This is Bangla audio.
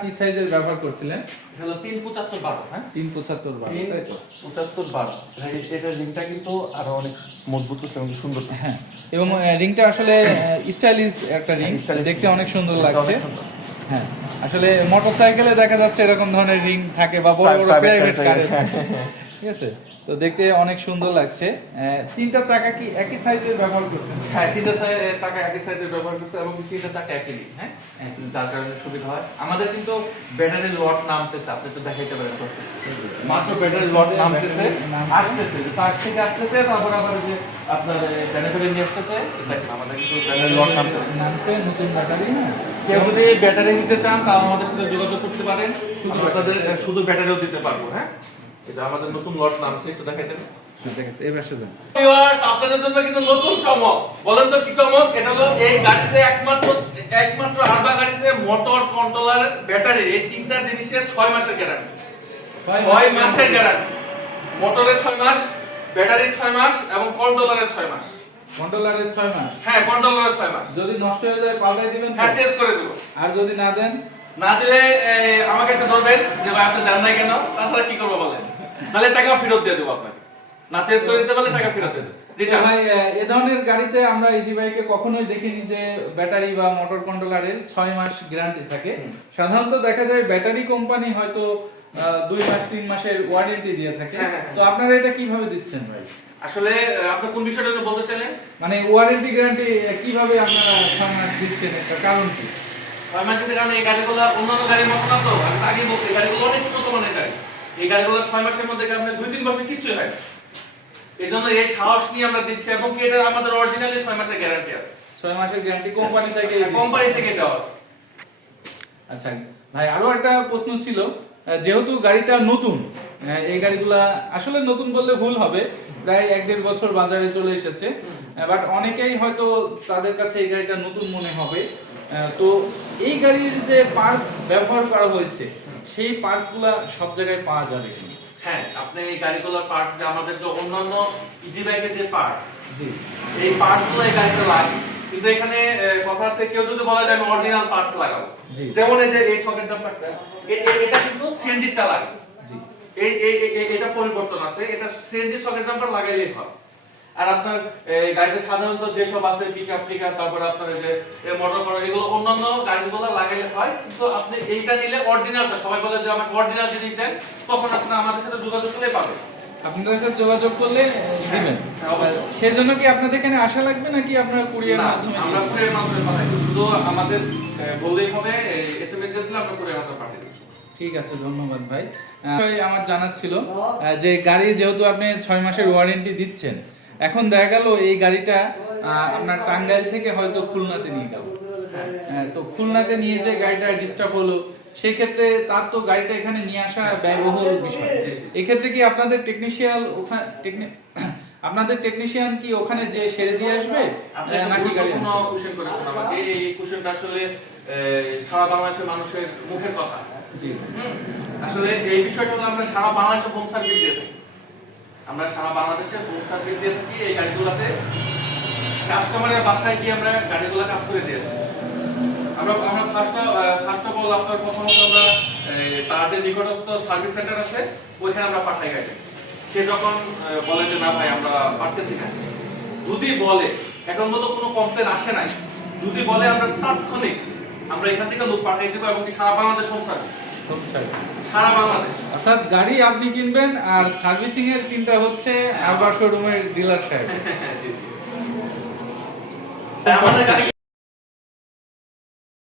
কি সাইজের ব্যবহার করছিলেন? হলো তিন পঁচাত্তর বারো হ্যাঁ? তিন পঁচাত্তর বার তাই তো? পঁচাত্তর বারো। এটার রিংটা কিন্তু আরও অনেক মজবুত করতে এবং সুন্দর হ্যাঁ এবং রিংটা আসলে স্টাইলিশ একটা রিং। হ্যাঁ, দেখতে অনেক সুন্দর লাগছে। হ্যাঁ আসলে মোটরসাইকেলে দেখা যাচ্ছে এরকম ধরনের রিং থাকে বা বড় বড় প্রাইভেট কারে ঠিক আছে? তো দেখতে অনেক সুন্দর লাগছে। তিনটা চাকা কি একই সাইজের ব্যবহার করছেন? হ্যাঁ তিনটা চাকা একই সাইজের ব্যবহার করছে এবং তিনটা চাকা একই হ্যাঁ? যার কারণে সুবিধা হয়। আমাদের কিন্তু ব্যাটারি লট নামতেছে আপনি তো দেখাইতে পারেন। মাত্র ব্যাটারি লট নামতেছে আসতেছে। তার থেকে আসতেছে তারপর আবার যে আপনার ব্যাটারি নিয়ে আসতেছে। দেখেন আমাদের কিন্তু ব্যাটারি লট নামতেছে। নামছে নতুন ব্যাটারি না? কেউ যদি ব্যাটারি নিতে চান তাও আমাদের সাথে যোগাযোগ করতে পারেন। শুধু আপনাদের শুধু ব্যাটারিও দিতে পারব হ্যাঁ? এটা আমাদের নতুন লট নামছে একটু দেখাইতে ঠিক আছে এই পাশে দেন। আপনাদের জন্য কিন্তু নতুন চমক। বলেন তো কি চমক? এটা হলো এই গাড়িতে একমাত্র একমাত্র আরবা গাড়িতে মোটর কন্ট্রোলার ব্যাটারি এই তিনটা জিনিসের ছয় মাসের গ্যারান্টি ছয় মাসের গ্যারান্টি মোটরের ছয় মাস ব্যাটারির ছয় মাস এবং কন্ট্রোলারের ছয় মাস। কন্ট্রোলারের ছয় মাস? হ্যাঁ কন্ট্রোলারের ছয় মাস। যদি নষ্ট হয়ে যায় পাল্টাই দিবেন হ্যাঁ চেঞ্জ করে দেবো। আর যদি না দেন? না দিলে আমাকে এসে ধরবেন যে ভাই আপনি দেন নাই কেন? তাছাড়া কি করব বলেন? তাহলে টাকা ফেরত দিয়ে দেবো আপনাকে। না চেঞ্জ করে দিতে পারলে টাকা ফেরত দিয়ে দেবো। তো ভাই এ ধরনের গাড়িতে আমরা ইজি বাইকে কখনোই দেখিনি যে ব্যাটারি বা মোটর কন্ট্রোলারের ছয় মাস গ্যারান্টি থাকে। সাধারণত দেখা যায় ব্যাটারি কোম্পানি হয়তো দুই মাস তিন মাসের ওয়ারেন্টি দিয়ে থাকে। হ্যাঁ, হ্যাঁ। তো আপনারা এটা কীভাবে দিচ্ছেন ভাই? আসলে আপনি কোন বিষয়টা বলতে চাইলেন মানে ওয়ারেন্টি গ্যারান্টি কীভাবে আপনারা ছয় মাস দিচ্ছেন? একটা কারণ কি? ছয় মাসের কারণে এই গাড়িগুলো অন্যান্য গাড়ির মতো না তো? আমি আগেই বলছি গাড়িগুলো অনেক উন্নত মানের গাড়ি। এই গাড়িগুলো ছয় মাসের মধ্যে আপনি দুই তিন বছর কিছুই হয় এই জন্য এই সাহস নিয়ে আমরা দিচ্ছি এবং কি এটা আমাদের অরিজিনালি ছয় মাসের গ্যারান্টি আছে। ছয় মাসের গ্যারান্টি কোম্পানি থেকে কোম্পানি থেকে দেওয়া আছে। আচ্ছা ভাই আরও একটা প্রশ্ন ছিল। যেহেতু গাড়িটা নতুন এই গাড়িগুলা আসলে নতুন বললে ভুল হবে। প্রায় এক দেড় বছর বাজারে চলে এসেছে। বাট অনেকেই হয়তো তাদের কাছে এই গাড়িটা নতুন মনে হবে। তো এই গাড়ির যে পার্টস ব্যবহার করা হয়েছে সেই পার্টসগুলা সব জায়গায় পাওয়া যাবে কিনা? হ্যাঁ আপনি এই গাড়িগুলোর পার্টস যে আমাদের যে অন্যান্য ইজি বাইকের যে পার্টস জি। এই পার্টসগুলো এই গাড়িতে লাগে। কিন্তু এখানে কথা আছে কেউ যদি বলে যে আমি অরিজিনাল পার্টস লাগাবো জি। যেমন এই যে এই সকেট জাম্পারটা এটা কিন্তু সিএনজিটা লাগে। জি। এই এই এই- এই- এটা পরিবর্তন আছে। এটা সিএনজি সকেট জাম্পার লাগাইলেই হয়। আর আপনার গাড়িতে সাধারণত যেসব আছে পিকআপ টিকআপ তারপর আপনার যে মোটর করার এগুলো অন্যান্য গাড়িগুলো লাগাইলে হয় কিন্তু আপনি এইটা নিলে অরিজিনালটা সবাই বলে যে আমাকে অরিজিনাল জিনিস দেন তখন আপনারা আমাদের সাথে যোগাযোগ করলে পাবেন। আপনাদের সাথে যোগাযোগ করলে দিবেন। হ্যাঁ, সেই জন্য কি আপনাদের এখানে আসা লাগবে নাকি আপনার কুরিয়ার মাধ্যমে আমরা কুরিয়ার মাধ্যমে পাঠাই শুধু আমাদের বললেই হবে এসএমএস দিলে আমরা কুরিয়ার মাধ্যমে পাঠিয়ে দিই ঠিক আছে ধন্যবাদ ভাই। আমার জানার ছিল যে গাড়ি যেহেতু আপনি ছয় মাসের ওয়ারেন্টি দিচ্ছেন এখন দেখা গেল এই গাড়িটা আপনার টাঙ্গাইল থেকে হয়তো খুলনাতে নিয়ে গেল হ্যাঁ, তো খুলনাতে নিয়ে যে গাড়িটা ডিস্টার্ব হলো। সেক্ষেত্রে তার তো গাড়িটা এখানে নিয়ে আসা ব্যয়বহুল বিষয়। এক্ষেত্রে কি আপনাদের টেকনিশিয়াল ওখানে আপনাদের টেকনিশিয়ান কি ওখানে যে সেরে দিয়ে আসবে? নাকি গাড়ি গুরুত্বপূর্ণ কোশ্চেন করেছেন আমাকে। এই কোশ্চেনটা আসলে সারা বাংলাদেশের মানুষের মুখের কথা। জি। আসলে এই বিষয়টা হলো আমরা সারা বাংলাদেশে হোম সার্ভিস দিয়ে থাকি আমরা সারা বাংলাদেশে হোম সার্ভিস দিয়ে থাকি, এই গাড়িগুলোতে কাস্টমারের বাসায় গিয়ে আমরা গাড়িগুলো কাজ করে দিয়ে আসি। আমরা আমরা ফার্স্ট ফার্স্ট অফ অল আপনার প্রথমত আমরা যে নিকটস্থ সার্ভিস সেন্টার আছে, ওইখানে আমরা পাঠাই গাড়ি। সে যখন বলে যে, না ভাই, আমরা পারতেছি না। যদি বলে, এখন মতো কোনো কমপ্লেন আসে নাই, যদি বলে আমরা তাৎক্ষণিক আমরা এখান থেকে লোক পাঠিয়ে দেবো এবং সারা Bangladesh home service home service সারা বাংলাদেশ। অর্থাৎ গাড়ি আপনি কিনবেন আর সার্ভিসিং এর চিন্তা হচ্ছে আরবার শোরুমের ডিলার সাহেব। আমাদের গাড়ি